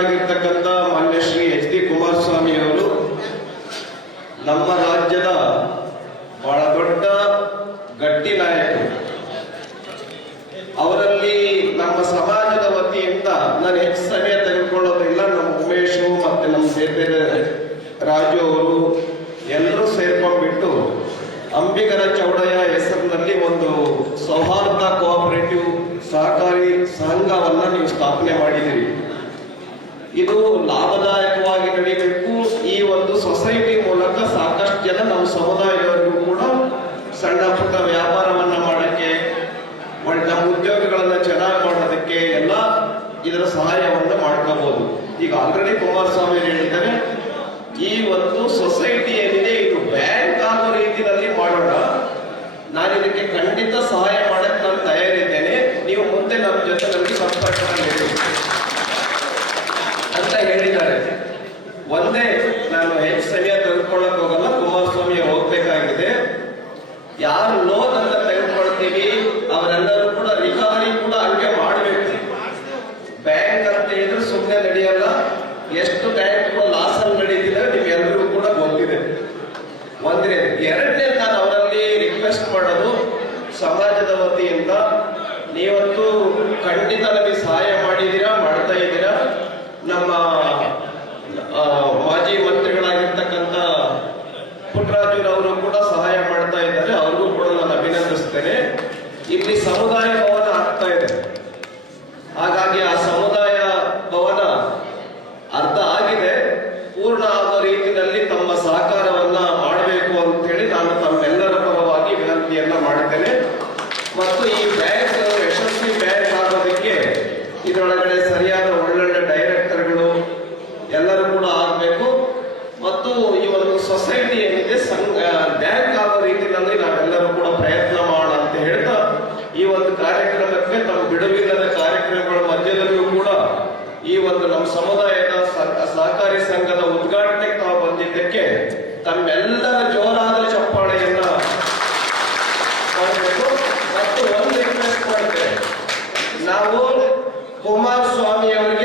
ಮುಖ್ಯಮಂತ್ರಿಗಳಾಗಿರ್ತಕ್ಕಂಥ ಮಾನ್ಯ Shri H D Kumaraswamy ಅವರು ನಮ್ಮ ರಾಜ್ಯದ ಬಹಳ ದೊಡ್ಡ ಗಟ್ಟಿ ನಾಯಕರು. ಅವರಲ್ಲಿ ನಮ್ಮ ಸಮಾಜದ ವತಿಯಿಂದ ನಾನು ಹೆಚ್ಚು ಸಮಯ ತೆಗೆದುಕೊಳ್ಳೋದ್ರಿಲ್ಲ. ನಮ್ಮ ಉಮೇಶು ಮತ್ತೆ ನಮ್ಮ ಬೇರೆ ರಾಜು ಅವರು ಎಲ್ಲರೂ ಸೇರ್ಕೊಂಡ್ಬಿಟ್ಟು ಅಂಬಿಗರ ಚೌಡಯ್ಯ ಹೆಸರಿನಲ್ಲಿ ಒಂದು ಸೌಹಾರ್ದ ಕೋಆಪರೇಟಿವ್ ಸಹಕಾರಿ ಸಂಘವನ್ನ ನೀವು ಸ್ಥಾಪನೆ ಮಾಡಿದಿರಿ. ಇದು ಲಾಭದಾಯಕವಾಗಿ ನಡೀಬೇಕು. ಈ ಒಂದು ಸೊಸೈಟಿ ಮೂಲಕ ಸಾಕಷ್ಟು ಜನ ನಮ್ಮ ಸಮುದಾಯದವರಿಗೂ ಕೂಡ ಸಣ್ಣ ಪುಟ್ಟ ವ್ಯಾಪಾರವನ್ನ ಮಾಡಕ್ಕೆ, ನಮ್ಮ ಉದ್ಯೋಗಗಳನ್ನ ಚೆನ್ನಾಗಿ ಮಾಡೋದಕ್ಕೆ ಎಲ್ಲ ಇದರ ಸಹಾಯವನ್ನು ಮಾಡ್ಕೋಬಹುದು. ಈಗ ಆಲ್ರೆಡಿ ಕುಮಾರಸ್ವಾಮಿ ಹೇಳಿದ್ದಾರೆ, ಈ ಒಂದು ಸೊಸೈಟಿ ಏನಿದೆ ಇದು ಬ್ಯಾಂಕ್ ಆಗೋ ರೀತಿಯಲ್ಲಿ ಮಾಡೋಣ. ನಾನು ಇದಕ್ಕೆ ಖಂಡಿತ ಸಹಾಯ ಮಾಡಕ್ಕೆ ನಾನು ತಯಾರಿದ್ದೇನೆ. ನೀವು ಮುಂದೆ ನಮ್ಮ ಜೊತೆ ನನಗೆ ಸಂಪರ್ಕ ಅಂತ ಹೇಳಿದ್ದಾರೆ. ಒಂದೇ, ನಾನು ಹೆಚ್ಚು ಸಮಯ ತೆಗೆದುಕೊಳ್ಳಕ್ ಹೋಗಲ್ಲ, ಕುಮಾರಸ್ವಾಮಿ ಹೋಗ್ಬೇಕಾಗಿದೆ. ಯಾರು ಲೋನ್ ಅಂತ ತೆಗೆದುಕೊಳ್ತೀವಿ ಅವರೆಲ್ಲರೂ ಕೂಡ ರಿಕವರಿ ಕೂಡ ಹಂಗೆ ಮಾಡಬೇಕು. ಬ್ಯಾಂಕ್ ಅಂತ ಹೇಳಿದ್ರೆ ಸುಮ್ಮನೆ ನಡೆಯಲ್ಲ. ಎಷ್ಟು ಬ್ಯಾಂಕ್ಗಳು ಲಾಸ್ ಅಲ್ಲಿ ನಡೀತಿದೆ ನಿಮ್ಗೆಲ್ಲರಿಗೂ ಕೂಡ ಗೊತ್ತಿದೆ. ಒಂದೇ. ಎರಡನೇ, ನಾನು ಅವರಲ್ಲಿ ರಿಕ್ವೆಸ್ಟ್ ಮಾಡೋದು, ಸಮಾಜದ ವತಿಯಿಂದ ನೀವಂತೂ ಖಂಡಿತ ನಮಗೆ ಸಹಾಯ ಮಾಡಿದ್ದೀರಾ, ಮಾಡ್ತಾ ಇದ್ದೀರಾ. ನಮ್ಮ ಮಾಜಿ ಮಂತ್ರಿಗಳಾಗಿರ್ತಕ್ಕಂಥ ಪುಟ್ಟರಾಜುರವರು ಕೂಡ ಸಹಾಯ ಮಾಡ್ತಾ ಇದ್ದಾರೆ. ಅವ್ರಿಗೂ ಕೂಡ ನಾನು ಅಭಿನಂದಿಸ್ತೇನೆ. ಇಲ್ಲಿ ಸಮುದಾಯ ಭವನ ಆಗ್ತಾ ಇದೆ. ಹಾಗಾಗಿ ಆ ಸಮುದಾಯ ಭವನ ಅರ್ಧ ಆಗಿದೆ, ಪೂರ್ಣ ಆಗೋ ರೀತಿಯಲ್ಲಿ ತಮ್ಮ ಸಹಕಾರವನ್ನ ಮಾಡಬೇಕು ಅಂತ ಹೇಳಿ ನಾನು ತಮ್ಮೆಲ್ಲರ ಪರವಾಗಿ ವಿನಂತಿಯನ್ನ ಮಾಡ್ತೇನೆ. ಮತ್ತು ಈ ಬ್ಯಾಂಕ್ ಯಶಸ್ವಿ ಬ್ಯಾಂಕ್ ಆಗೋದಕ್ಕೆ ಇದರೊಳಗಡೆ ಸರಿಯಾದ ಒಳ್ಳೊಳ್ಳೆ ಡೈರೆಕ್ಟರ್ಗಳು ಎಲ್ಲರೂ ಕೂಡ ಆಗಬೇಕು. ಮತ್ತು ಈ ಒಂದು ಸೊಸೈಟಿ ಏನಿದೆ ಬ್ಯಾಂಕ್ ಆಗೋ ರೀತಿಯಲ್ಲಿ ನಾವೆಲ್ಲರೂ ಕೂಡ ಪ್ರಯತ್ನ ಮಾಡೋಣ ಅಂತ ಹೇಳ್ತಾ, ಈ ಒಂದು ಕಾರ್ಯಕ್ರಮಕ್ಕೆ ತಮ್ಮ ಬಿಡುವಿಲ್ಲದ ಕಾರ್ಯಕ್ರಮಗಳ ಮಧ್ಯದಲ್ಲೂ ಕೂಡ ಈ ಒಂದು ನಮ್ಮ ಸಮುದಾಯದ ಸಹಕಾರಿ ಸಂಘದ ಉದ್ಘಾಟನೆಗೆ ತಾವು ಬಂದಿದ್ದಕ್ಕೆ ತಮ್ಮೆಲ್ಲರ ಜೋರಾದ ಚಪ್ಪಾಳೆಯನ್ನ ಮಾಡಬೇಕು. ಮತ್ತು ಒಂದು ರಿಕ್ವೆಸ್ಟ್ ಮಾಡ್ತೇವೆ, ನಾವು ಕುಮಾರಸ್ವಾಮಿ ಅವರಿಗೆ